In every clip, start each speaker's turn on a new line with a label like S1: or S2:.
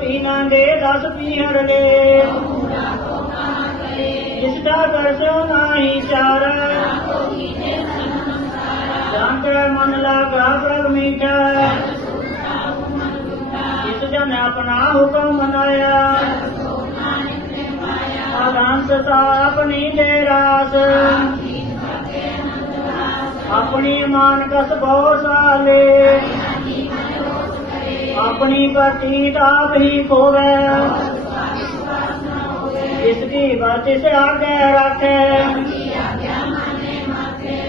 S1: ਪੀਨਾਂਗੇ ਦਸ ਪੀਹਰ ਦੇ ਜਿਸ ਦਾ ਕਰਸੋ ਨਾਹੀ ਚਾਰ। ਜਾਂਤਰ ਮਨ ਲਾਗਾ ਪ੍ਰਭ ਮੀਠਾ। ਜਿਸ ਜਨ ਆਪਣਾ ਹੁਕਮ ਮਨਾਇਆ। ਆਨੰਦ ਤਾ ਆਪਣੀ ਦੇ ਰਾਸ। ਆਪਣੀ ਮਾਨ ਕਸ ਬਹੁ ਸਾਲੇ। ਆਪਣੀ ਪ੍ਰਤੀਤ ਆਪ ਹੀ ਖੋਵੇ। ਇਸ ਦੀ ਬਾਤ ਆਗੇ ਰੱਖੇ,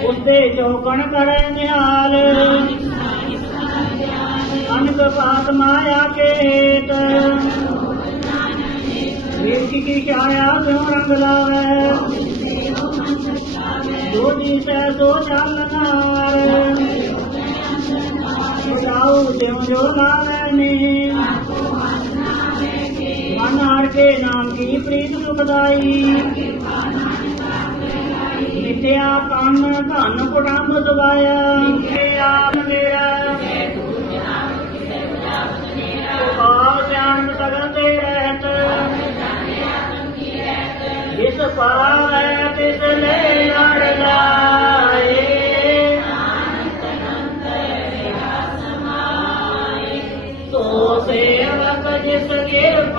S1: ਉਸਦੇ ਚੋਕਣ ਕਰੇ ਨਿਹਾਲ। ਅਨਕ ਪਾਤ ਮਾਇਆ ਕੇ ਹੇਤ ਵੇਖ ਕੀ ਛਾਇਆ ਕਿਉ ਰੰਗ ਲਾਵੇ? ਜੋ ਜੀ ਸੈ ਸੋ ਚਾਲਨਾਰ ਤਿਉ ਜੋ ਲਾਵੇ ਨੀ ਮਨ ਹਰ ਕੇ ਨਾਮ ਕੀ ਪ੍ਰੀਤ ਸੁਖਦਾਈ ਨਿਤਿਆ ਕੰਨ ਧਨ ਕੁਟੰਬ ਸੁਭਾਇਆ ਤੇ ਆਪ ਮੇਰਾ। ਆਪ ਜਾਣ ਸਗਲ ਤੇ ਰਹਿਤ ਇਸ ਪਾਵੈ ਤਿਸ ਲੈ ਸੇਵਕ ਜਿਸ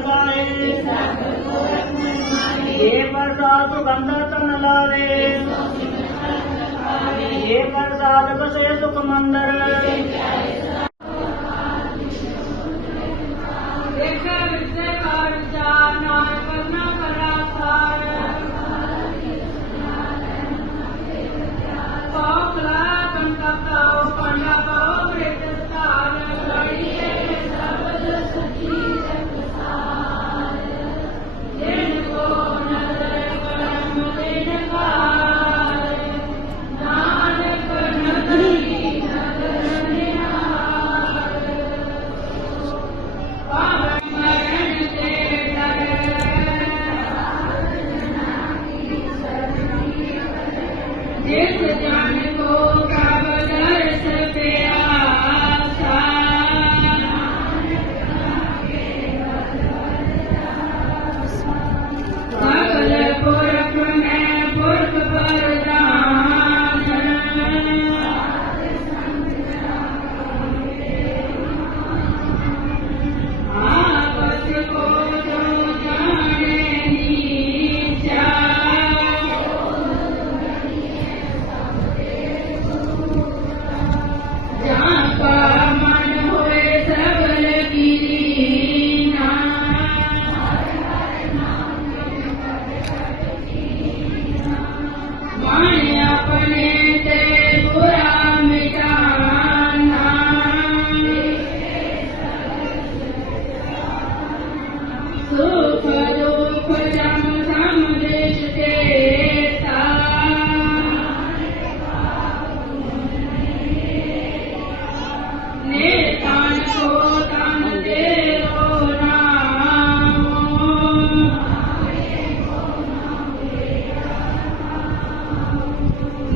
S1: తనలారే ఏ ప్రసాదు గంధ తనలారే ఏ ప్రసాదక సేతుకమందర desde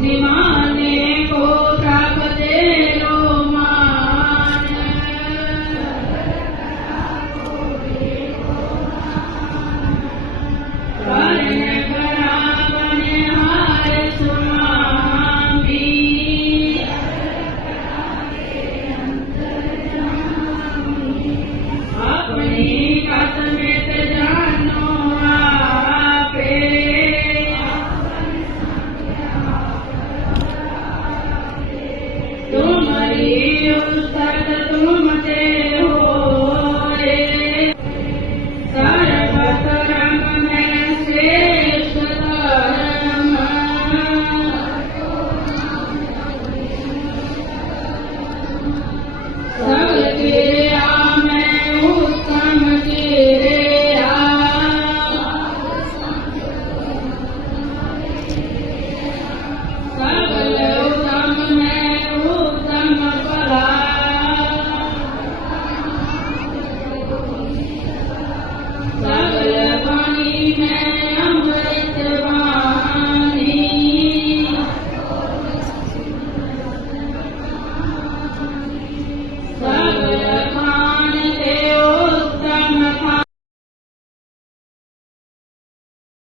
S1: They ದುರ್ಯೋದುಷ್ಟಾರ್ಥೋ ಮತೆ